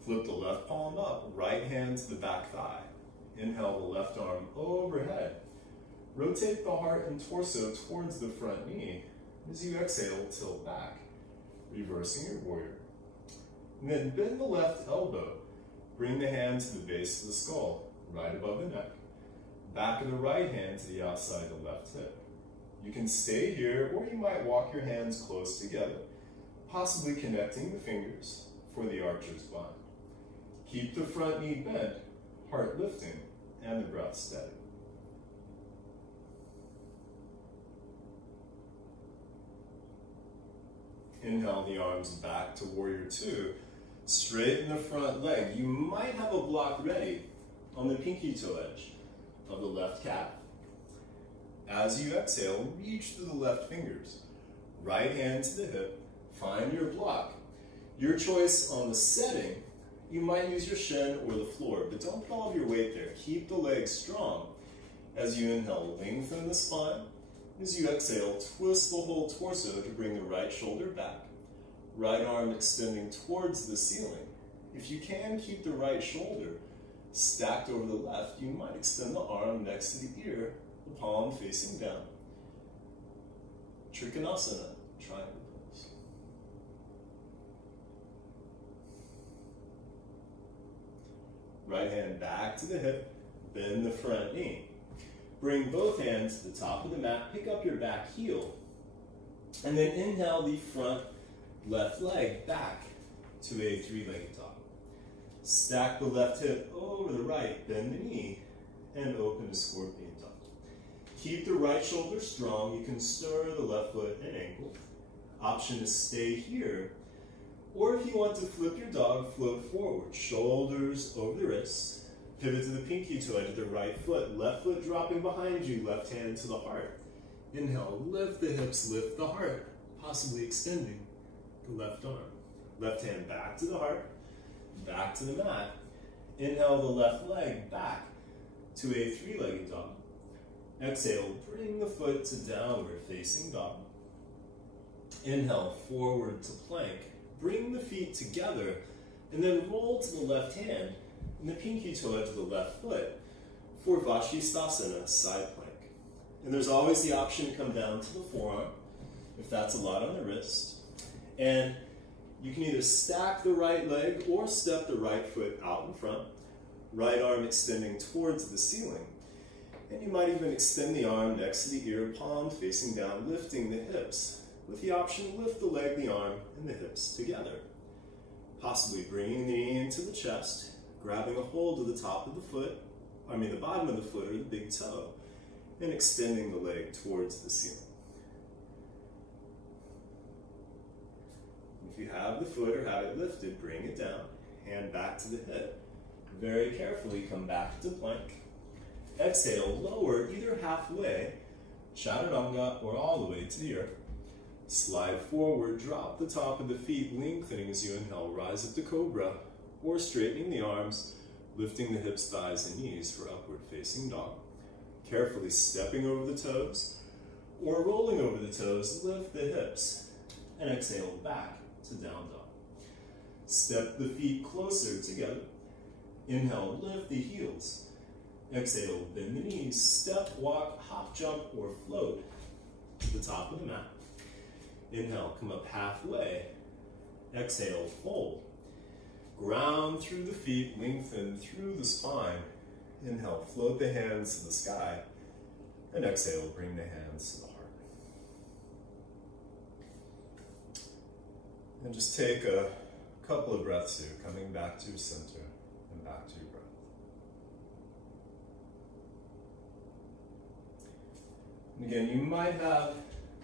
Flip the left palm up, right hand to the back thigh. Inhale the left arm overhead. Rotate the heart and torso towards the front knee. As you exhale, tilt back, reversing your warrior. And then bend the left elbow. Bring the hand to the base of the skull, right above the neck. Back of the right hand to the outside of the left hip. You can stay here, or you might walk your hands close together, possibly connecting the fingers for the archer's bind. Keep the front knee bent, heart lifting, and the breath steady. Inhale the arms back to Warrior 2. Straighten the front leg. You might have a block ready on the pinky toe edge of the left calf. As you exhale, reach through the left fingers. Right hand to the hip. Find your block. Your choice on the setting, you might use your shin or the floor, but don't put all of your weight there. Keep the legs strong. As you inhale, lengthen the spine. As you exhale, twist the whole torso to bring the right shoulder back. Right arm extending towards the ceiling. If you can, keep the right shoulder stacked over the left. You might extend the arm next to the ear, the palm facing down. Trikonasana, triangle pose. Right hand back to the hip, bend the front knee. Bring both hands to the top of the mat, pick up your back heel, and then inhale the front left leg back to a three-legged dog. Stack the left hip over the right, bend the knee, and open to scorpion dog. Keep the right shoulder strong. You can stir the left foot and ankle. Option is stay here. Or if you want to flip your dog, float forward. Shoulders over the wrists. Pivot to the pinky toe edge of the right foot. Left foot dropping behind you, left hand to the heart. Inhale, lift the hips, lift the heart, possibly extending the left arm. Left hand back to the heart, back to the mat. Inhale the left leg back to a three-legged dog. Exhale, bring the foot to downward facing dog. Inhale, forward to plank. Bring the feet together and then roll to the left hand and the pinky toe edge of the left foot for Vashisthasana, side plank. And there's always the option to come down to the forearm. if that's a lot on the wrist. And you can either stack the right leg or step the right foot out in front, right arm extending towards the ceiling. And you might even extend the arm next to the ear, palm facing down, lifting the hips, with the option to lift the leg, the arm, and the hips together. Possibly bringing the knee into the chest, grabbing a hold of the top of the foot, the bottom of the foot or the big toe, and extending the leg towards the ceiling. If you have the foot or have it lifted, bring it down, hand back to the hip. Very carefully come back to plank. Exhale, lower either halfway, chaturanga, or all the way to the earth. Slide forward, drop the top of the feet, lengthening as you inhale, rise up to cobra, or straightening the arms, lifting the hips, thighs, and knees for upward facing dog. Carefully stepping over the toes, or rolling over the toes, lift the hips, and exhale back to down dog. Step the feet closer together. Inhale, lift the heels. Exhale, bend the knees, step, walk, hop, jump, or float to the top of the mat. Inhale, come up halfway. Exhale, fold. Ground through the feet, lengthen through the spine. Inhale, float the hands to the sky. And exhale, bring the hands to the heart. And just take a couple of breaths here, coming back to center and back to your breath. And again, you might have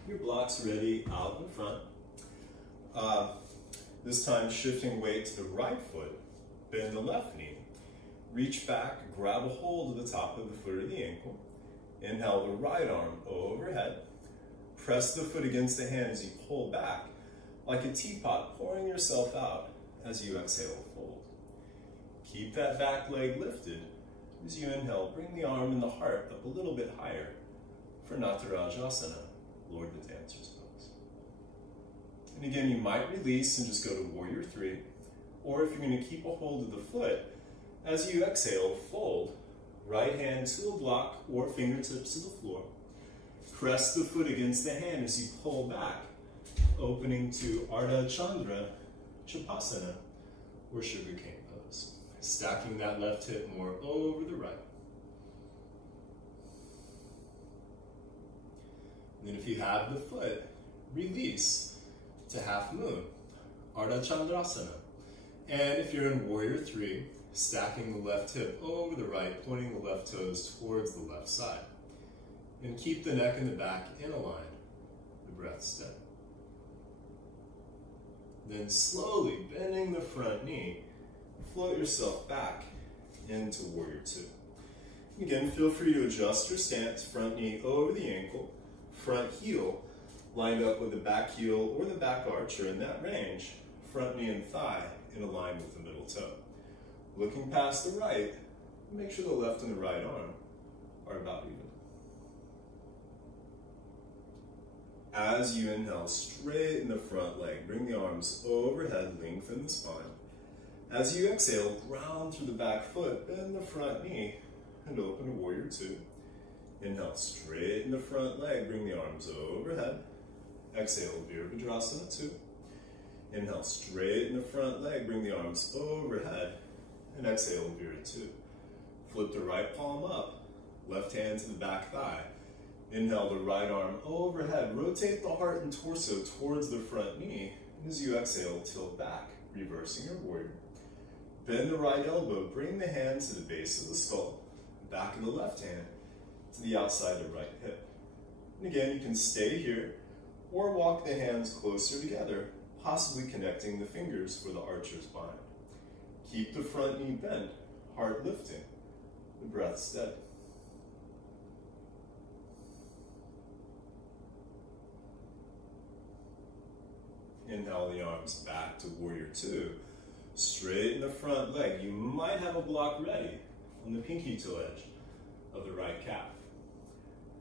your blocks ready out in front. This time, shifting weight to the right foot, bend the left knee. Reach back, grab a hold of the top of the foot or the ankle. Inhale the right arm overhead. Press the foot against the hand as you pull back, like a teapot, pouring yourself out as you exhale, fold. Keep that back leg lifted. As you inhale, bring the arm and the heart up a little bit higher for Natarajasana, Lord the Dancer's pose. And again, you might release and just go to Warrior 3, or if you're going to keep a hold of the foot, as you exhale, fold, right hand to a block or fingertips to the floor. Press the foot against the hand as you pull back, opening to Ardha Chandra, Chapasana, or sugar cane pose. Stacking that left hip more over the right. And then if you have the foot, release to half moon, Ardha Chandrasana. And if you're in Warrior 3, stacking the left hip over the right, pointing the left toes towards the left side. And keep the neck and the back in a line, the breath steady. Then slowly bending the front knee, float yourself back into Warrior 2. Again, feel free to adjust your stance, front knee over the ankle, front heel lined up with the back heel or the back arch, or in that range, front knee and thigh in a line with the middle toe. Looking past the right, make sure the left and the right arm are about even. As you inhale, straighten the front leg, bring the arms overhead, lengthen the spine. As you exhale, ground through the back foot, bend the front knee, and open to Warrior 2. Inhale, straighten the front leg, bring the arms overhead. Exhale, Virabhadrasana 2. Inhale, straighten the front leg, bring the arms overhead. And exhale, Vira 2. Flip the right palm up, left hand to the back thigh. Inhale the right arm overhead. Rotate the heart and torso towards the front knee. And as you exhale, tilt back, reversing your warrior. Bend the right elbow, bring the hand to the base of the skull. Back of the left hand to the outside of the right hip. And again, you can stay here or walk the hands closer together, possibly connecting the fingers for the archer's bind. Keep the front knee bent, heart lifting, the breath steady. Inhale the arms back to Warrior 2. Straighten the front leg. You might have a block ready on the pinky toe edge of the right calf.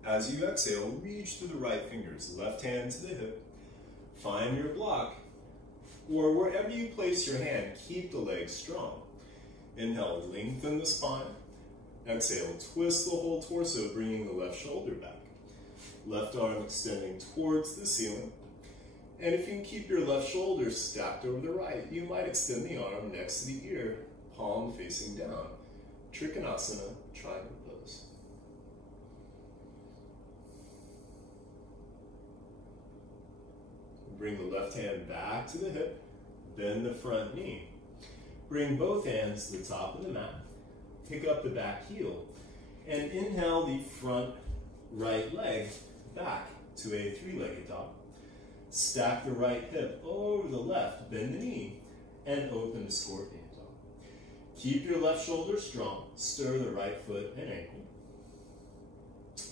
As you exhale, reach through the right fingers, left hand to the hip. Find your block, or wherever you place your hand, keep the legs strong. Inhale, lengthen the spine. Exhale, twist the whole torso, bringing the left shoulder back. Left arm extending towards the ceiling. And if you can keep your left shoulder stacked over the right, you might extend the arm next to the ear, palm facing down. Trikonasana, triangle pose. Bring the left hand back to the hip, bend the front knee. Bring both hands to the top of the mat, pick up the back heel, and inhale the front right leg back to a three-legged dog. Stack the right hip over the left, bend the knee, and open the scorpion dog. Keep your left shoulder strong, stir the right foot and ankle.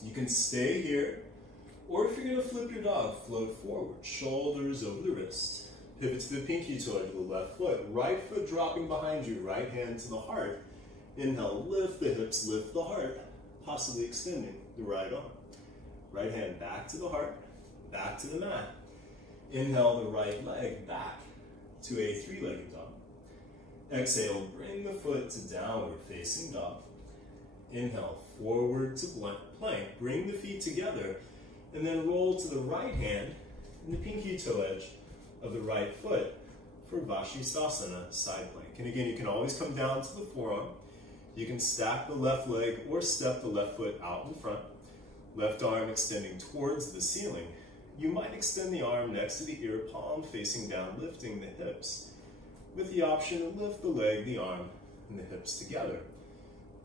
You can stay here, or if you're going to flip your dog, float forward, shoulders over the wrist. Pivot to the pinky toe to the left foot, right foot dropping behind you, right hand to the heart. Inhale, lift the hips, lift the heart, possibly extending the right arm. Right hand back to the heart, back to the mat. Inhale the right leg back to a three-legged dog. Exhale, bring the foot to downward facing dog. Inhale, forward to plank. Bring the feet together and then roll to the right hand and the pinky toe edge of the right foot for Vashisthasana, side plank. And again, you can always come down to the forearm. You can stack the left leg or step the left foot out in front. Left arm extending towards the ceiling. You might extend the arm next to the ear, palm facing down, lifting the hips, with the option to lift the leg, the arm, and the hips together.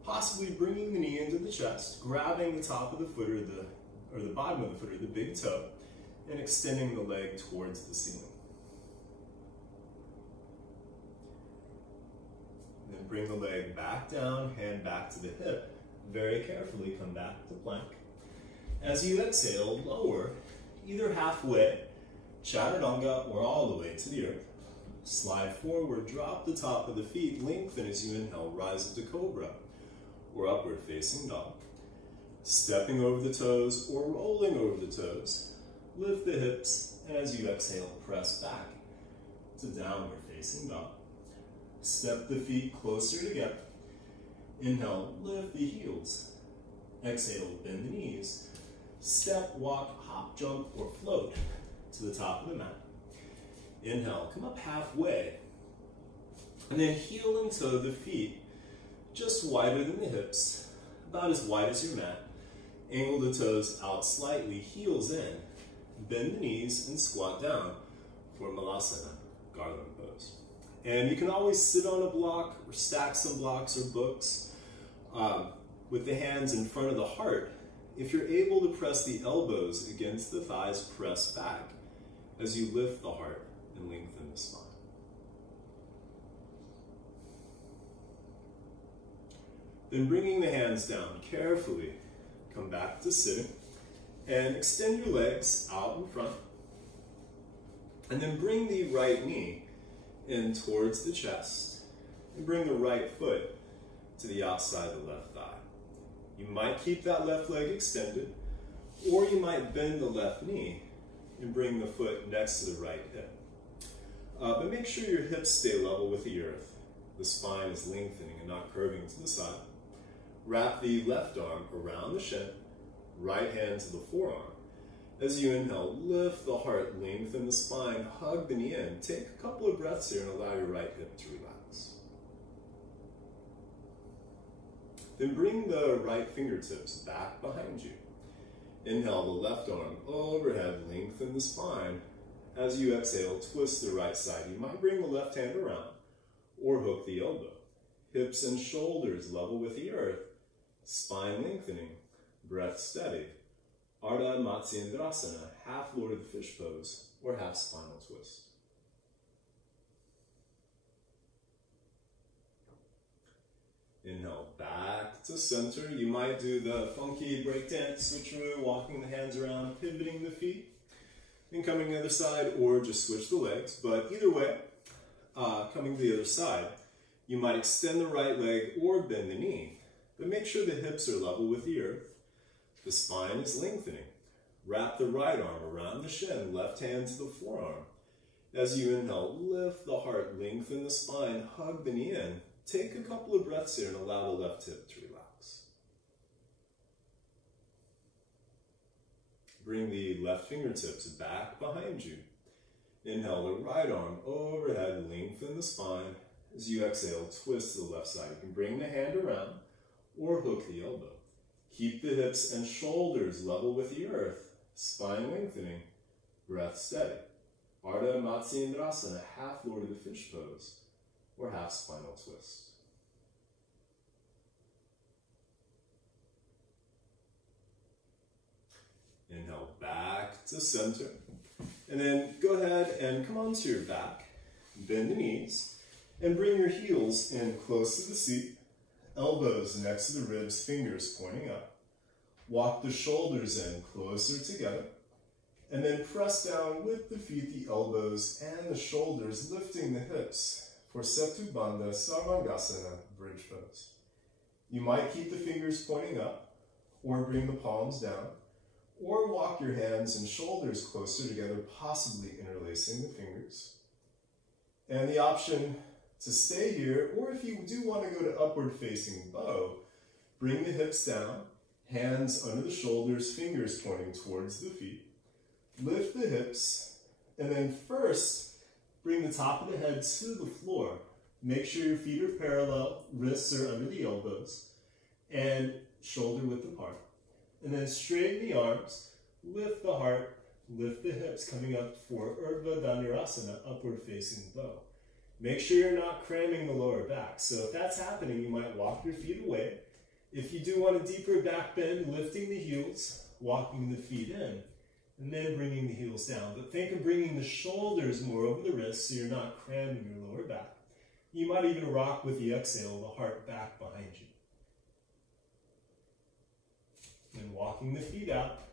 Possibly bringing the knee into the chest, grabbing the top of the foot or the bottom of the foot or the big toe, and extending the leg towards the ceiling. And then bring the leg back down, hand back to the hip. Very carefully come back to plank. As you exhale, lower, either halfway, Chaturanga, or all the way to the earth. Slide forward, drop the top of the feet, lengthen as you inhale, rise into Cobra, or upward facing dog. Stepping over the toes or rolling over the toes. Lift the hips, and as you exhale, press back to downward facing dog. Step the feet closer together. Inhale, lift the heels. Exhale, bend the knees. Step, walk, hop, jump, or float to the top of the mat. Inhale, come up halfway. And then heel and toe the feet just wider than the hips, about as wide as your mat. Angle the toes out slightly, heels in. Bend the knees and squat down for Malasana, garland pose. And you can always sit on a block or stack some blocks or books with the hands in front of the heart. If you're able to press the elbows against the thighs, press back as you lift the heart and lengthen the spine. Then bringing the hands down carefully, come back to sitting and extend your legs out in front. And then bring the right knee in towards the chest and bring the right foot to the outside of the left thigh. You might keep that left leg extended, or you might bend the left knee and bring the foot next to the right hip. But make sure your hips stay level with the earth. The spine is lengthening and not curving to the side. Wrap the left arm around the shin, right hand to the forearm. As you inhale, lift the heart, lengthen the spine, hug the knee in. Take a couple of breaths here and allow your right hip to relax. Then bring the right fingertips back behind you. Inhale the left arm overhead, lengthen the spine. As you exhale, twist the right side. You might bring the left hand around or hook the elbow. Hips and shoulders level with the earth. Spine lengthening, breath steady. Ardha Matsyendrasana, half Lord of the Fish pose, or half spinal twist. Inhale, back to center. You might do the funky breakdance switcheroo, walking the hands around, pivoting the feet, then coming to the other side, or just switch the legs. But either way, coming to the other side, you might extend the right leg or bend the knee, but make sure the hips are level with the earth. The spine is lengthening. Wrap the right arm around the shin, left hand to the forearm. As you inhale, lift the heart, lengthen the spine, hug the knee in. Take a couple of breaths here and allow the left hip to relax. Bring the left fingertips back behind you. Inhale the right arm overhead, lengthen the spine. As you exhale, twist to the left side. You can bring the hand around or hook the elbow. Keep the hips and shoulders level with the earth, spine lengthening, breath steady. Ardha Matsyendrasana, half Lord of the Fish pose, or half spinal twist. Inhale back to center. And then go ahead and come onto your back, bend the knees, and bring your heels in close to the seat, elbows next to the ribs, fingers pointing up. Walk the shoulders in closer together, and then press down with the feet, the elbows, and the shoulders, lifting the hips for Setu Bandha Sarvangasana bridge pose. You might keep the fingers pointing up, or bring the palms down, or walk your hands and shoulders closer together, possibly interlacing the fingers. And the option to stay here, or if you do want to go to upward facing bow, bring the hips down, hands under the shoulders, fingers pointing towards the feet. Lift the hips, and then first, bring the top of the head to the floor. Make sure your feet are parallel, wrists are under the elbows, and shoulder width apart. And then straighten the arms, lift the heart, lift the hips, coming up for Urdhva Dhanurasana, upward facing bow. Make sure you're not cramming the lower back. So if that's happening, you might walk your feet away. If you do want a deeper back bend, lifting the heels, walking the feet in, and then bringing the heels down. But think of bringing the shoulders more over the wrists so you're not cramming your lower back. You might even rock with the exhale, the heart back behind you. And walking the feet out,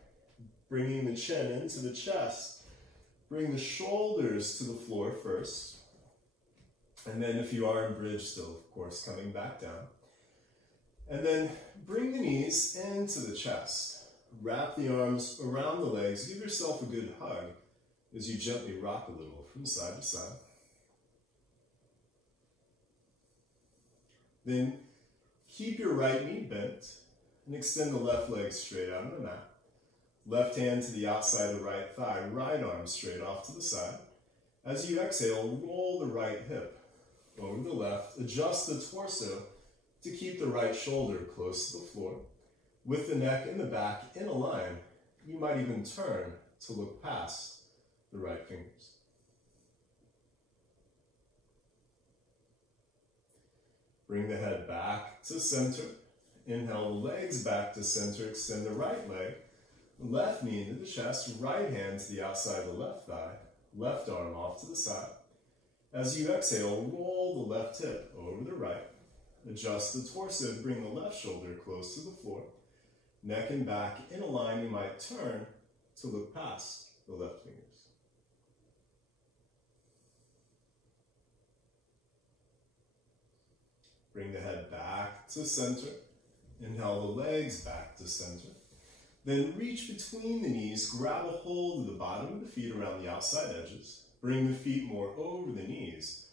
bringing the chin into the chest. Bring the shoulders to the floor first. And then if you are in bridge still, of course, coming back down. And then bring the knees into the chest. Wrap the arms around the legs. Give yourself a good hug as you gently rock a little from side to side. Then keep your right knee bent and extend the left leg straight out on the mat. Left hand to the outside of the right thigh, right arm straight off to the side. As you exhale, roll the right hip over the left. Adjust the torso to keep the right shoulder close to the floor. With the neck and the back in a line, you might even turn to look past the right fingers. Bring the head back to center. Inhale, the legs back to center. Extend the right leg. Left knee into the chest. Right hand to the outside of the left thigh. Left arm off to the side. As you exhale, roll the left hip over the right. Adjust the torso to bring the left shoulder close to the floor. Neck and back in a line, you might turn to look past the left fingers. Bring the head back to center. Inhale the legs back to center. Then reach between the knees, grab a hold of the bottom of the feet around the outside edges. Bring the feet more over the knees.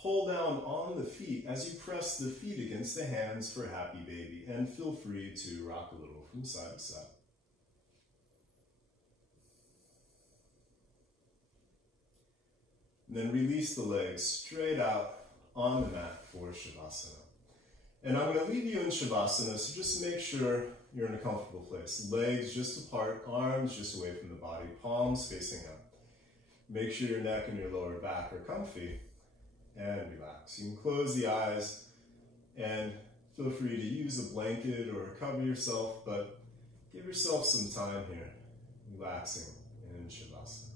Pull down on the feet as you press the feet against the hands for happy baby, and feel free to rock a little from side to side. And then release the legs straight out on the mat for Shavasana. And I'm going to leave you in Shavasana, so just make sure you're in a comfortable place. Legs just apart, arms just away from the body, palms facing up. Make sure your neck and your lower back are comfy, and relax. You can close the eyes and feel free to use a blanket or cover yourself, but give yourself some time here, relaxing in Shavasana.